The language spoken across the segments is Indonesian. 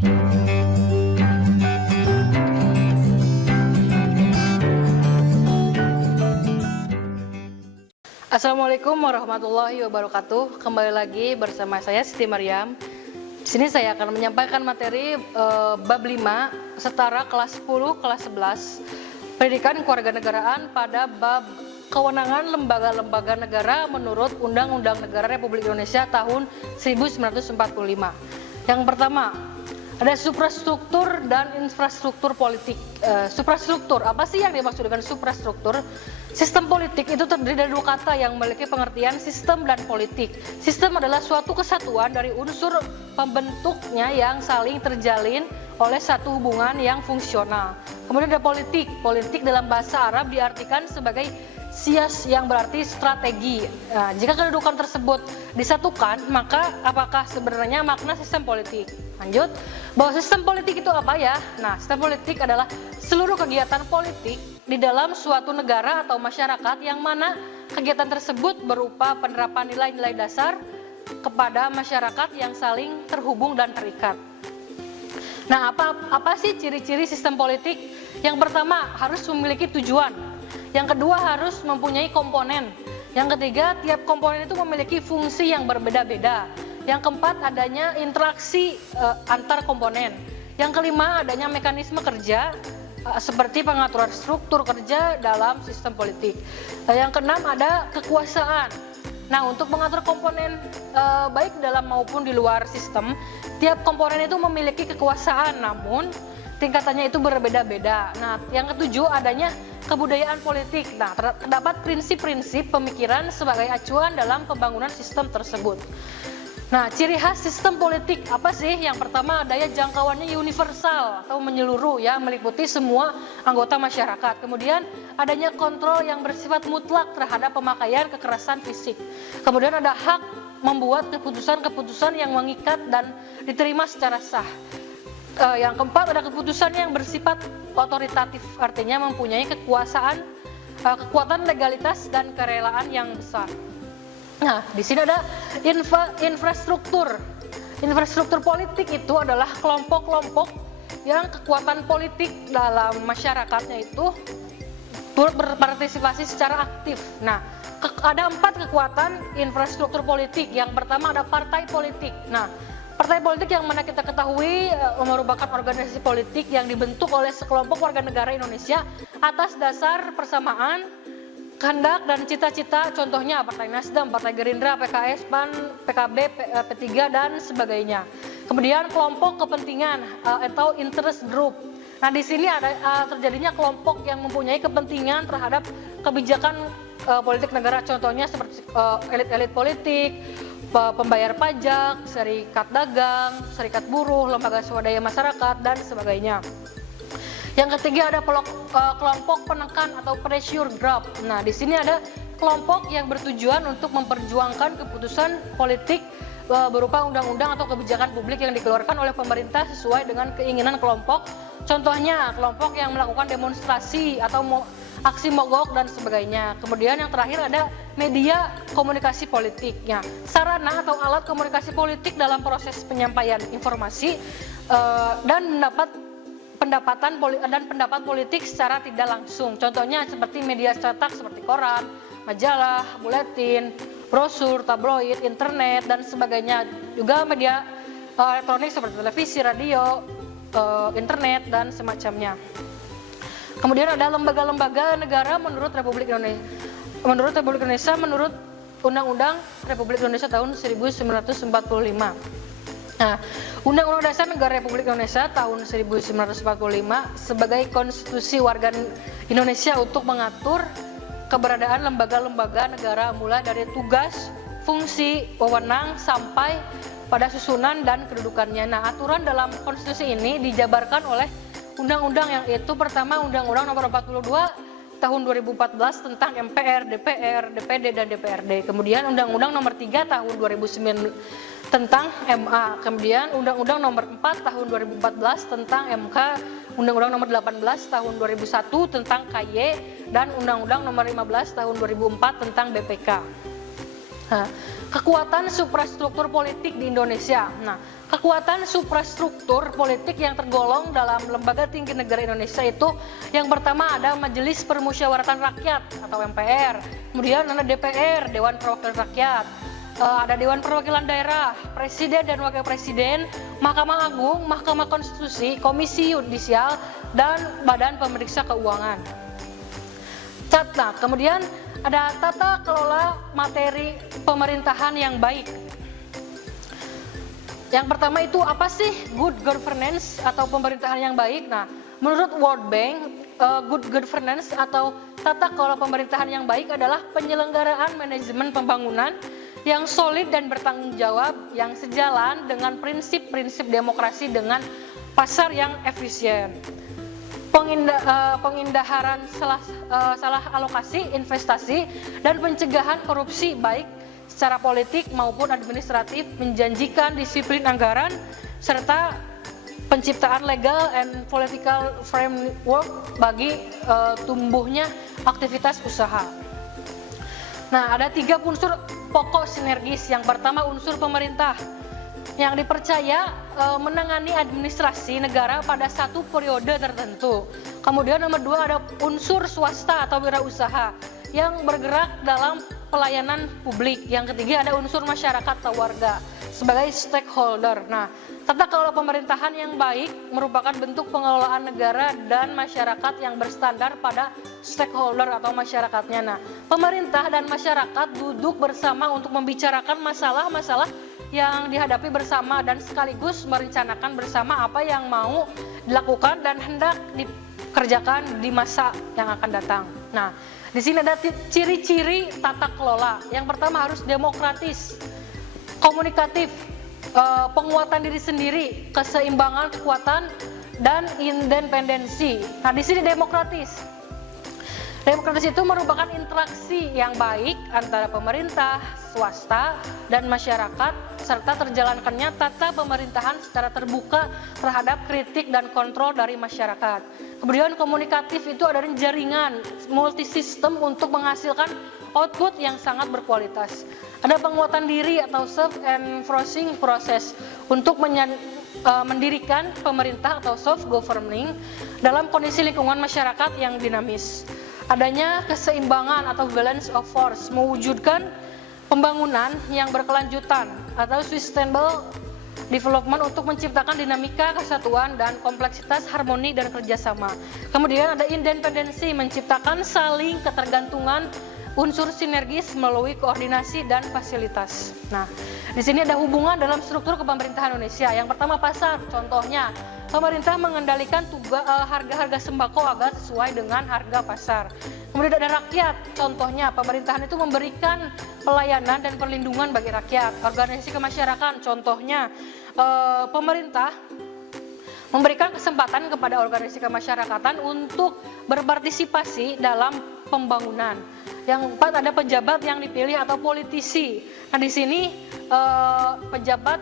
Assalamualaikum warahmatullahi wabarakatuh. Kembali lagi bersama saya Siti Maryam. Di sini saya akan menyampaikan materi bab 5 setara kelas 10 kelas 11 Pendidikan Kewarganegaraan pada bab kewenangan lembaga-lembaga negara menurut Undang-Undang Negara Republik Indonesia tahun 1945. Yang pertama, ada suprastruktur dan infrastruktur politik. Suprastruktur, apa sih yang dimaksud dengan suprastruktur? Sistem politik itu terdiri dari dua kata yang memiliki pengertian sistem dan politik. Sistem adalah suatu kesatuan dari unsur pembentuknya yang saling terjalin oleh satu hubungan yang fungsional. Kemudian ada politik. Politik dalam bahasa Arab diartikan sebagai sias yang berarti strategi. Nah, jika kedudukan tersebut disatukan, maka apakah sebenarnya makna sistem politik? Lanjut, bahwa sistem politik itu apa ya? Nah, sistem politik adalah seluruh kegiatan politik di dalam suatu negara atau masyarakat yang mana kegiatan tersebut berupa penerapan nilai-nilai dasar kepada masyarakat yang saling terhubung dan terikat. Nah, apa sih ciri-ciri sistem politik? Yang pertama, harus memiliki tujuan. Yang kedua, harus mempunyai komponen. Yang ketiga, tiap komponen itu memiliki fungsi yang berbeda-beda. Yang keempat, adanya interaksi antar komponen. Yang kelima, adanya mekanisme kerja seperti pengaturan struktur kerja dalam sistem politik. Yang keenam, ada kekuasaan. Nah, untuk mengatur komponen baik dalam maupun di luar sistem, tiap komponen itu memiliki kekuasaan, namun tingkatannya itu berbeda-beda. Nah, yang ketujuh, adanya kebudayaan politik. Nah, terdapat prinsip-prinsip pemikiran sebagai acuan dalam pembangunan sistem tersebut. Nah, ciri khas sistem politik apa sih? Yang pertama, daya jangkauannya universal atau menyeluruh ya, meliputi semua anggota masyarakat. Kemudian adanya kontrol yang bersifat mutlak terhadap pemakaian kekerasan fisik. Kemudian ada hak membuat keputusan-keputusan yang mengikat dan diterima secara sah. Yang keempat, ada keputusan yang bersifat otoritatif, artinya mempunyai kekuatan legalitas dan kerelaan yang besar. Nah, di sini ada infrastruktur. Infrastruktur politik itu adalah kelompok-kelompok yang kekuatan politik dalam masyarakatnya itu berpartisipasi secara aktif. Nah, ada 4 kekuatan infrastruktur politik. Yang pertama ada partai politik. Nah, partai politik yang mana kita ketahui merupakan organisasi politik yang dibentuk oleh sekelompok warga negara Indonesia atas dasar persamaan kehendak dan cita-cita, contohnya Partai Nasdem, Partai Gerindra, PKS, PAN, PKB, P3 dan sebagainya. Kemudian kelompok kepentingan atau interest group. Nah, di sini ada terjadinya kelompok yang mempunyai kepentingan terhadap kebijakan politik negara, contohnya seperti elit-elit politik, pembayar pajak, serikat dagang, serikat buruh, lembaga swadaya masyarakat dan sebagainya. Yang ketiga ada kelompok penekan atau pressure group. Nah, di sini ada kelompok yang bertujuan untuk memperjuangkan keputusan politik berupa undang-undang atau kebijakan publik yang dikeluarkan oleh pemerintah sesuai dengan keinginan kelompok. Contohnya kelompok yang melakukan demonstrasi atau aksi mogok dan sebagainya. Kemudian yang terakhir ada media komunikasi politiknya, sarana atau alat komunikasi politik dalam proses penyampaian informasi dan pendapat politik secara tidak langsung. Contohnya seperti media cetak seperti koran, majalah, buletin, brosur, tabloid, internet dan sebagainya. Juga media elektronik seperti televisi, radio, internet dan semacamnya. Kemudian ada lembaga-lembaga negara menurut Republik Indonesia. Menurut Undang-Undang Republik Indonesia tahun 1945. Nah, Undang-Undang Dasar Negara Republik Indonesia tahun 1945 sebagai konstitusi warga Indonesia untuk mengatur keberadaan lembaga-lembaga negara mulai dari tugas, fungsi, wewenang sampai pada susunan dan kedudukannya. Nah, aturan dalam konstitusi ini dijabarkan oleh undang-undang yang itu pertama Undang-Undang Nomor 42 tahun 2014 tentang MPR, DPR, DPD dan DPRD. Kemudian Undang-Undang Nomor 3 tahun 2009 tentang MA, kemudian Undang-Undang Nomor 4 tahun 2014 tentang MK, Undang-Undang Nomor 18 tahun 2001 tentang KY, dan Undang-Undang Nomor 15 tahun 2004 tentang BPK. Nah, kekuatan suprastruktur politik di Indonesia. Nah, kekuatan suprastruktur politik yang tergolong dalam lembaga tinggi negara Indonesia itu yang pertama ada Majelis Permusyawaratan Rakyat atau MPR, kemudian ada DPR, Dewan Perwakilan Rakyat, ada Dewan Perwakilan Daerah, Presiden dan Wakil Presiden, Mahkamah Agung, Mahkamah Konstitusi, Komisi Yudisial, dan Badan Pemeriksa Keuangan. Nah, kemudian ada tata kelola materi pemerintahan yang baik. Yang pertama itu apa sih good governance atau pemerintahan yang baik? Nah, menurut World Bank, good governance atau tata kelola pemerintahan yang baik adalah penyelenggaraan manajemen pembangunan yang solid dan bertanggung jawab yang sejalan dengan prinsip-prinsip demokrasi dengan pasar yang efisien. Pengindahan salah alokasi investasi dan pencegahan korupsi baik secara politik maupun administratif, menjanjikan disiplin anggaran serta penciptaan legal and political framework bagi tumbuhnya aktivitas usaha. Nah, ada 3 unsur pokok sinergis. Yang pertama unsur pemerintah yang dipercaya menangani administrasi negara pada satu periode tertentu. Kemudian nomor 2 ada unsur swasta atau wirausaha yang bergerak dalam pelayanan publik. Yang ketiga ada unsur masyarakat atau warga sebagai stakeholder. Nah, tata kelola pemerintahan yang baik merupakan bentuk pengelolaan negara dan masyarakat yang berstandar pada stakeholder atau masyarakatnya. Nah, pemerintah dan masyarakat duduk bersama untuk membicarakan masalah-masalah yang dihadapi bersama dan sekaligus merencanakan bersama apa yang mau dilakukan dan hendak dikerjakan di masa yang akan datang. Nah, di sini ada ciri-ciri tata kelola. Yang pertama harus demokratis, komunikatif, penguatan diri sendiri, keseimbangan kekuatan, dan independensi. Nah, di sini demokratis. Demokratis itu merupakan interaksi yang baik antara pemerintah, swasta, dan masyarakat, serta terjalankannya tata pemerintahan secara terbuka terhadap kritik dan kontrol dari masyarakat. Kemudian komunikatif itu ada jaringan multisistem untuk menghasilkan output yang sangat berkualitas. Ada penguatan diri atau self-enforcing process untuk mendirikan pemerintah atau self-governing dalam kondisi lingkungan masyarakat yang dinamis. Adanya keseimbangan atau balance of force, mewujudkan pembangunan yang berkelanjutan atau sustainable development untuk menciptakan dinamika kesatuan dan kompleksitas harmoni dan kerjasama. Kemudian ada independensi, menciptakan saling ketergantungan unsur sinergis melalui koordinasi dan fasilitas. Nah, di sini ada hubungan dalam struktur kepemerintahan Indonesia. Yang pertama pasar, contohnya pemerintah mengendalikan harga-harga sembako agar sesuai dengan harga pasar. Kemudian ada rakyat, contohnya pemerintahan itu memberikan pelayanan dan perlindungan bagi rakyat. Organisasi kemasyarakatan, contohnya pemerintah memberikan kesempatan kepada organisasi kemasyarakatan untuk berpartisipasi dalam pembangunan. Yang keempat ada pejabat yang dipilih atau politisi. Nah, di sini pejabat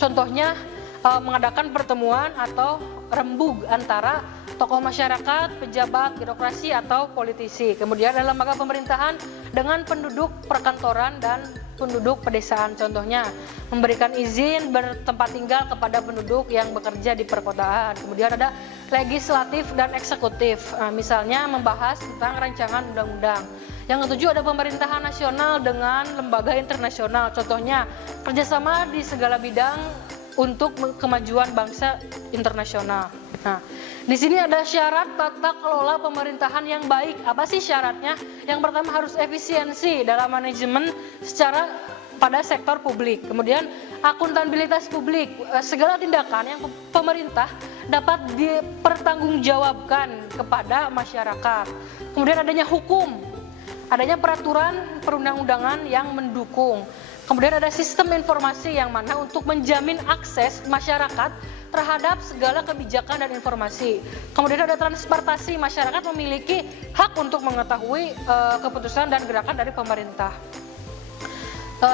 contohnya mengadakan pertemuan atau rembug antara tokoh masyarakat, pejabat, birokrasi atau politisi. Kemudian ada lembaga pemerintahan dengan penduduk perkantoran dan penduduk pedesaan. Contohnya memberikan izin bertempat tinggal kepada penduduk yang bekerja di perkotaan. Kemudian ada legislatif dan eksekutif. Misalnya membahas tentang rancangan undang-undang. Yang ketujuh ada pemerintahan nasional dengan lembaga internasional. Contohnya kerjasama di segala bidang untuk kemajuan bangsa internasional. Nah, di sini ada syarat tata kelola pemerintahan yang baik. Apa sih syaratnya? Yang pertama harus efisiensi dalam manajemen secara pada sektor publik. Kemudian akuntabilitas publik, segala tindakan yang pemerintah dapat dipertanggungjawabkan kepada masyarakat. Kemudian adanya hukum, adanya peraturan perundang-undangan yang mendukung. Kemudian ada sistem informasi yang mana untuk menjamin akses masyarakat terhadap segala kebijakan dan informasi. Kemudian ada transportasi, masyarakat memiliki hak untuk mengetahui keputusan dan gerakan dari pemerintah.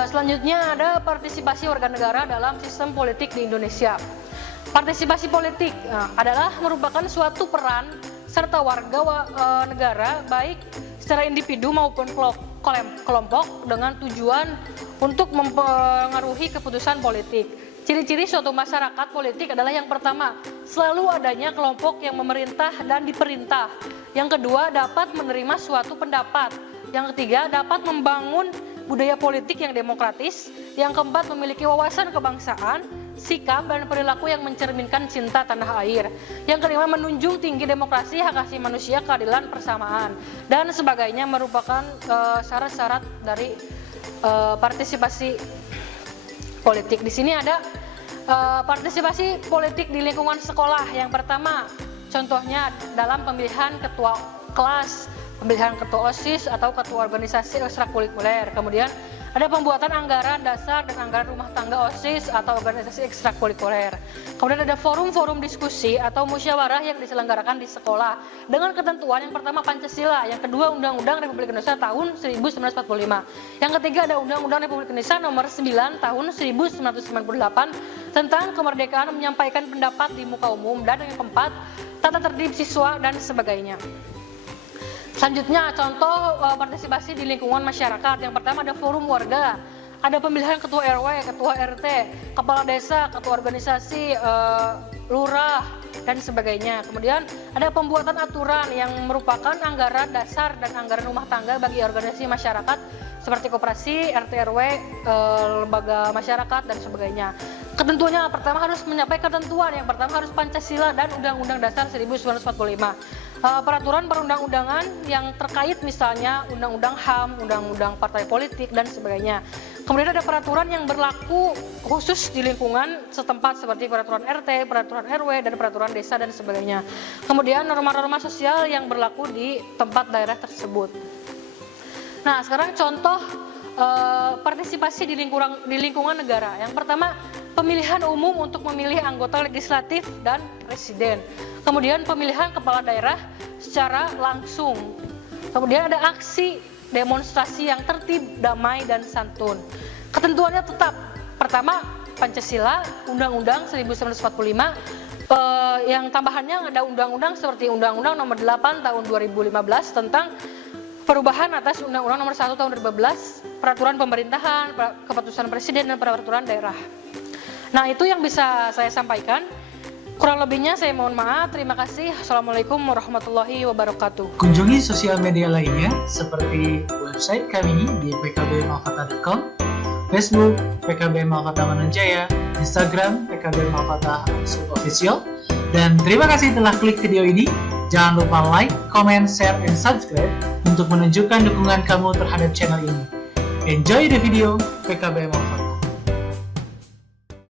Selanjutnya ada partisipasi warga negara dalam sistem politik di Indonesia. Partisipasi politik adalah merupakan suatu peran serta warga negara baik secara individu maupun kelompok dengan tujuan untuk mempengaruhi keputusan politik. Ciri-ciri suatu masyarakat politik adalah yang pertama, selalu adanya kelompok yang memerintah dan diperintah. Yang kedua, dapat menerima suatu pendapat. Yang ketiga, dapat membangun budaya politik yang demokratis. Yang keempat, memiliki wawasan kebangsaan, sikap dan perilaku yang mencerminkan cinta tanah air. Yang kelima, menunjung tinggi demokrasi, hak asasi manusia, keadilan, persamaan, dan sebagainya merupakan syarat-syarat dari partisipasi politik. Di sini ada partisipasi politik di lingkungan sekolah. Yang pertama, contohnya dalam pemilihan ketua kelas, pemilihan ketua OSIS atau ketua organisasi ekstrakurikuler. Kemudian ada pembuatan anggaran dasar dan anggaran rumah tangga OSIS atau organisasi ekstrakurikuler. Kemudian ada forum-forum diskusi atau musyawarah yang diselenggarakan di sekolah dengan ketentuan yang pertama Pancasila, yang kedua Undang-Undang Republik Indonesia tahun 1945. Yang ketiga ada Undang-Undang Republik Indonesia nomor 9 tahun 1998 tentang kemerdekaan menyampaikan pendapat di muka umum, dan yang keempat tata tertib siswa dan sebagainya. Selanjutnya, contoh partisipasi di lingkungan masyarakat. Yang pertama ada forum warga, ada pemilihan ketua RW, ketua RT, kepala desa, ketua organisasi, lurah, dan sebagainya. Kemudian ada pembuatan aturan yang merupakan anggaran dasar dan anggaran rumah tangga bagi organisasi masyarakat seperti koperasi, RT RW, lembaga masyarakat, dan sebagainya. Ketentuannya pertama harus menyampaikan ketentuan. Yang pertama harus Pancasila dan Undang-Undang Dasar 1945. Peraturan perundang-undangan yang terkait misalnya Undang-Undang HAM, Undang-Undang Partai Politik, dan sebagainya. Kemudian ada peraturan yang berlaku khusus di lingkungan setempat seperti peraturan RT, peraturan RW, dan peraturan desa, dan sebagainya. Kemudian norma-norma sosial yang berlaku di tempat daerah tersebut. Nah, sekarang contoh partisipasi di lingkungan negara. Yang pertama, pemilihan umum untuk memilih anggota legislatif dan presiden. Kemudian pemilihan kepala daerah secara langsung. Kemudian ada aksi demonstrasi yang tertib, damai, dan santun. Ketentuannya tetap. Pertama, Pancasila, Undang-Undang 1945. Yang tambahannya ada undang-undang seperti Undang-Undang nomor 8 tahun 2015 tentang perubahan atas Undang-Undang nomor 1 tahun 2012, peraturan pemerintahan, keputusan presiden, dan peraturan daerah. Nah, itu yang bisa saya sampaikan. Kurang lebihnya saya mohon maaf. Terima kasih. Assalamualaikum warahmatullahi wabarakatuh. Kunjungi sosial media lainnya seperti website kami di pkbmalkata.com, Facebook PKB Malkata Mananjaya, Instagram PKB Malkata _official. Dan terima kasih telah klik video ini. Jangan lupa like, comment, share, and subscribe untuk menunjukkan dukungan kamu terhadap channel ini. Enjoy the video, PKB Malkata.